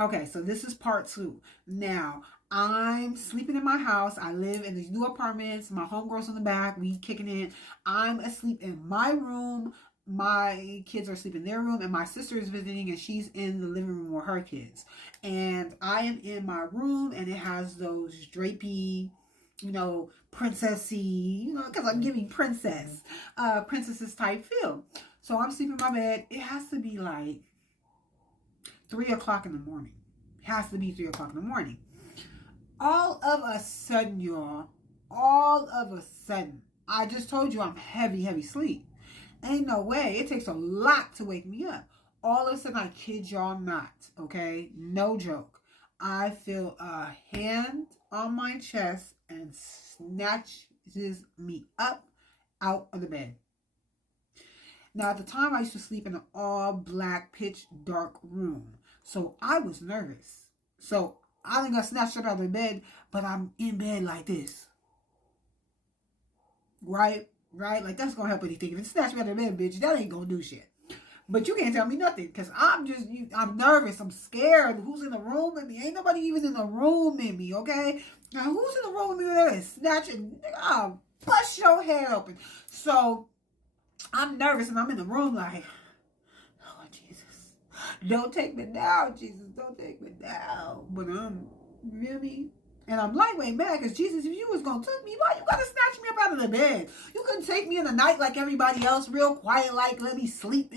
Okay, so this is part two. Now, I'm sleeping in my house. I live in these new apartments. My homegirl's in the back. We kicking it. I'm asleep in my room. My kids are asleep in their room, and my sister is visiting, and she's in the living room with her kids. And I am in my room, and it has those drapey, princessy, because I'm giving princesses type feel. So I'm sleeping in my bed. It has to be like 3 o'clock in the morning. It has to be 3 o'clock in the morning. All of a sudden, y'all, all of a sudden, I just told you I'm heavy, heavy sleep. Ain't no way. It takes a lot to wake me up. All of a sudden, I kid y'all not, okay? No joke. I feel a hand on my chest and snatches me up out of the bed. Now, at the time, I used to sleep in an all black, pitch dark room. So I was nervous. So I didn't got snatched up out of the bed, but I'm in bed like this. Right? Right? Like, that's going to help anything. If it snatched me out of the bed, bitch, that ain't going to do shit. But you can't tell me nothing because I'm nervous. I'm scared. Who's in the room with me? Ain't nobody even in the room with me, okay? Now, who's in the room with me that is snatching? I'll bust your head open. So I'm nervous and I'm in the room like, oh, Jesus. Don't take me down, Jesus. Don't take me down. But really? And I'm lightweight mad because, Jesus, if you was going to take me, why you got to snatch me up out of the bed? You couldn't take me in the night like everybody else, real quiet, like let me just slip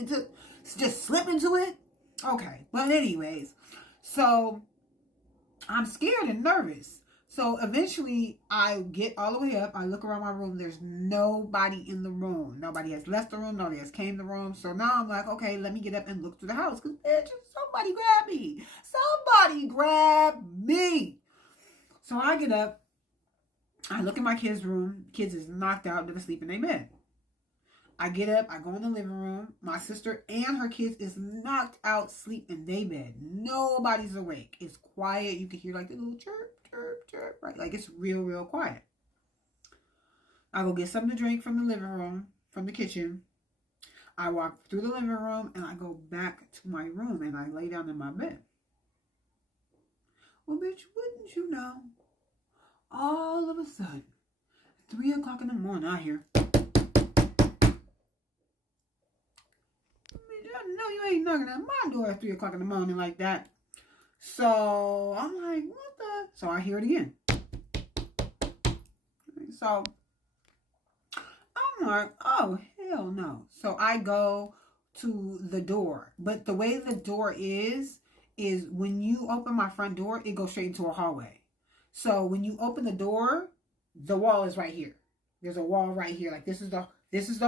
into it? Okay. But anyways, so I'm scared and nervous. So eventually I get all the way up. I look around my room. There's nobody in the room. Nobody has left the room. Nobody has came to the room. So now I'm like, okay, let me get up and look through the house. Because, bitch, somebody grab me. Somebody grab me. So I get up. I look in my kids' room. Kids is knocked out. They're asleep in their bed. I get up. I go in the living room. My sister and her kids is knocked out, sleep in their bed. Nobody's awake. It's quiet. You can hear like the little chirp, chirp, chirp. Right? Like it's real, real quiet. I go get something to drink from the living room, from the kitchen. I walk through the living room and I go back to my room and I lay down in my bed. Well, bitch, wouldn't you know? All of a sudden, 3 o'clock in the morning, I hear, I know you ain't knocking at my door at 3 o'clock in the morning like that. So I'm like, what the? So I hear it again. So I'm like, oh, hell no. So I go to the door. But the way the door is when you open my front door, it goes straight into a hallway. So when you open the door, the wall is right here. There's a wall right here. Like this is the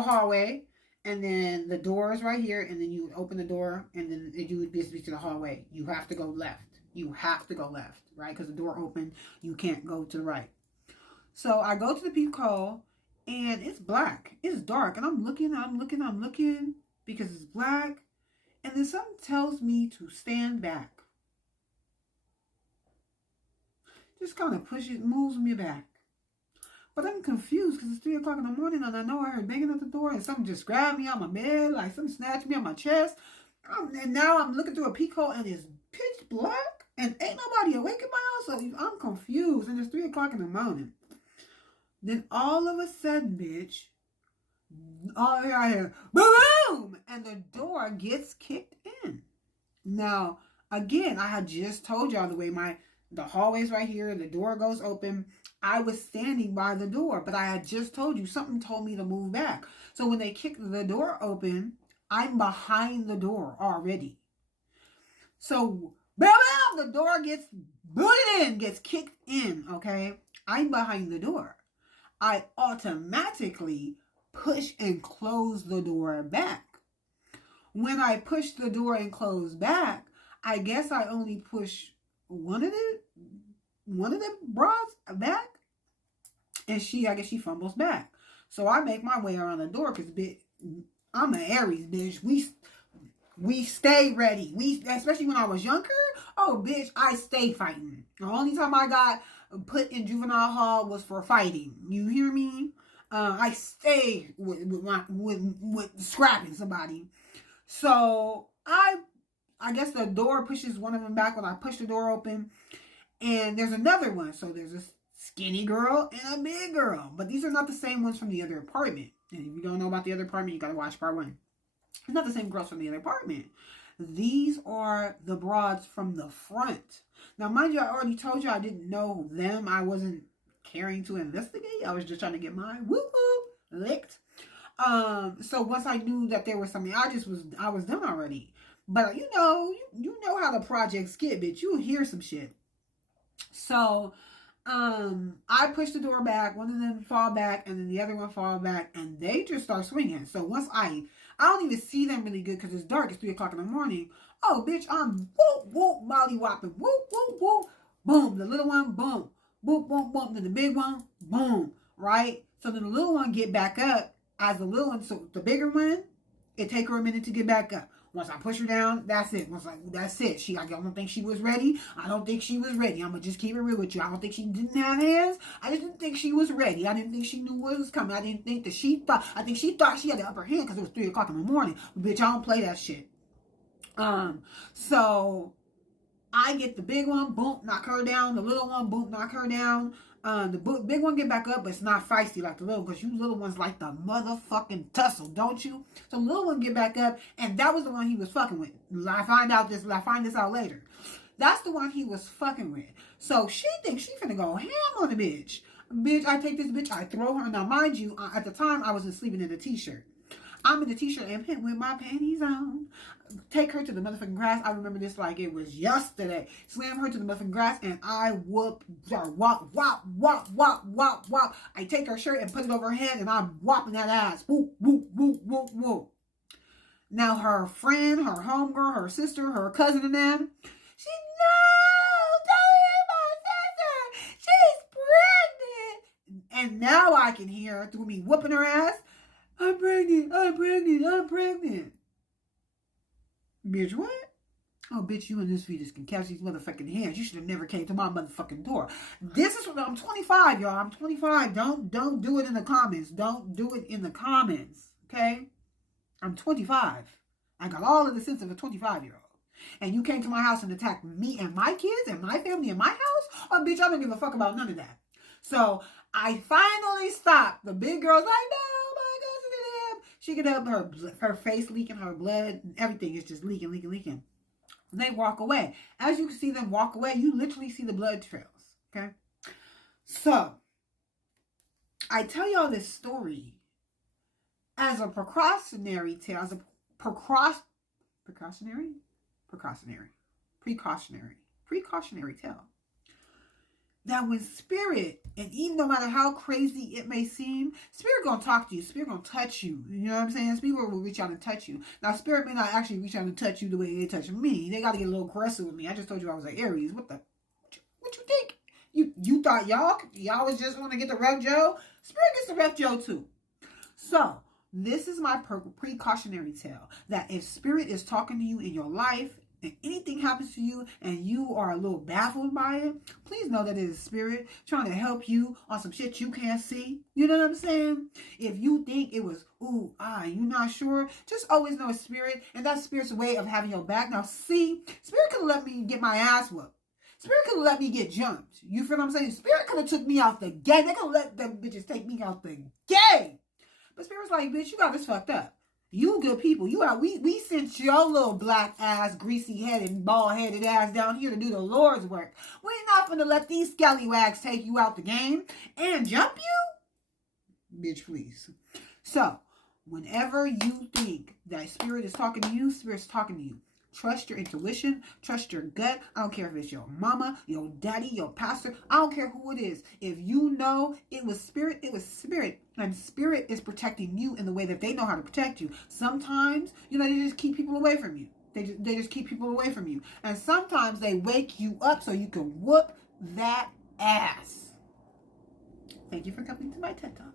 hallway. And then the door is right here. And then you would open the door and then you would be to the hallway. You have to go left. You have to go left, right? Because the door opened. You can't go to the right. So I go to the peephole and it's black. It's dark. And I'm looking because it's black. And then something tells me to stand back. Just kind of moves me back. But I'm confused because it's 3 o'clock in the morning and I know I heard banging at the door and something just grabbed me on my bed, like something snatched me on my chest. And now I'm looking through a peephole and it's pitch black and ain't nobody awake in my house. So I'm confused and it's 3 o'clock in the morning. Then all of a sudden, bitch, all I hear, boom! And the door gets kicked in. Now, again, I had just told y'all the way the hallway's right here, the door goes open. I was standing by the door, but I had just told you something told me to move back. So when they kicked the door open, I'm behind the door already. So, bam, the door gets booted in, gets kicked in, okay? I'm behind the door. I automatically push and close the door back. When I push the door and close back, I guess I only push one of the bras back, and I guess she fumbles back. So I make my way around the door because I'm an Aries, bitch. We stay ready. Especially when I was younger. Oh, bitch, I stay fighting. The only time I got put in juvenile hall was for fighting. You hear me? I stay with scrapping somebody. So I I guess the door pushes one of them back when I push the door open. And there's another one. So there's a skinny girl and a big girl. But these are not the same ones from the other apartment. And if you don't know about the other apartment, you got to watch part 1. It's not the same girls from the other apartment. These are the broads from the front. Now, mind you, I already told you I didn't know them. I wasn't caring to investigate. I was just trying to get my whoop-whoop licked. So once I knew that there was something, I was done already. But you know how the projects get, bitch. You'll hear some shit. So, I pushed the door back, one of them fall back, and then the other one fall back, and they just start swinging. So once I don't even see them really good because it's dark. It's 3 o'clock in the morning. Oh, bitch, I'm whoop, whoop, molly whopping, whoop, whoop, whoop, boom. The little one, boom, boop, boom, boom. Then the big one, boom, right? So then the little one get back up as the little one. So the bigger one, it take her a minute to get back up. Once I push her down, that's it. That's it. I don't think she was ready. I don't think she was ready. I'm going to just keep it real with you. I don't think she didn't have hands. I just didn't think she was ready. I didn't think she knew what was coming. I didn't think that I think she thought she had the upper hand because it was 3 o'clock in the morning. Bitch, I don't play that shit. So I get the big one, boom, knock her down. The little one, boom, knock her down. The big one get back up, but it's not feisty like the little, because you little ones like the motherfucking tussle, don't you? So the little one get back up, and that was the one he was fucking with. I find this out later. That's the one he was fucking with. So she thinks she finna go ham on the bitch. Bitch, I take this bitch, I throw her. Now, mind you, at the time, I wasn't sleeping in the t-shirt. I'm in the t-shirt and with my panties on. Take her to the motherfucking grass. I remember this like it was yesterday. Slam her to the motherfucking grass and I whoop, whop, whop, whop, whop, whop, whop. I take her shirt and put it over her head and I'm whopping that ass. Whoop, whoop, whoop, whoop, whoop. Now her friend, her homegirl, her sister, her cousin and them, she, no, don't hit my sister. She's pregnant. And now I can hear her through me whooping her ass. I'm pregnant, I'm pregnant, I'm pregnant. Bitch, what? Oh, bitch, you and this fetus can catch these motherfucking hands. You should have never came to my motherfucking door. This is what I'm 25, y'all. I'm 25. Don't do it in the comments. Don't do it in the comments, okay? I'm 25. I got all of the sense of a 25-year-old. And you came to my house and attacked me and my kids and my family and my house? Oh, bitch, I don't give a fuck about none of that. So I finally stopped. The big girl's like, no. She get up, her face leaking, her blood, and everything is just leaking. And they walk away. As you can see them walk away, you literally see the blood trails, okay? So, I tell y'all this story as a precautionary tale, as a precautionary tale. That when spirit, and even no matter how crazy it may seem, spirit gonna talk to you. Spirit gonna touch you. You know what I'm saying? Spirit will reach out and touch you. Now, spirit may not actually reach out and touch you the way they touch me. They gotta get a little aggressive with me. I just told you I was an Aries. What you think? You thought y'all was just want to get the rough Joe? Spirit gets the rough Joe too. So, this is my precautionary tale. That if spirit is talking to you in your life, and anything happens to you and you are a little baffled by it, please know that it is spirit trying to help you on some shit you can't see. You know what I'm saying? If you think it was, you're not sure, just always know it's spirit, and that's spirit's way of having your back. Now, see, spirit could have let me get my ass whooped. Spirit could have let me get jumped. You feel what I'm saying? Spirit could have took me out the game. They could have let them bitches take me out the game. But spirit's like, bitch, you got this fucked up. You good people. We sent your little black ass, greasy headed, bald headed ass down here to do the Lord's work. We're not gonna let these scallywags take you out the game and jump you. Bitch, please. So, whenever you think that spirit is talking to you, spirit's talking to you. Trust your intuition. Trust your gut. I don't care if it's your mama, your daddy, your pastor. I don't care who it is. If you know it was spirit, it was spirit. And spirit is protecting you in the way that they know how to protect you. Sometimes, they just keep people away from you. They just keep people away from you. And sometimes they wake you up so you can whoop that ass. Thank you for coming to my TED Talk.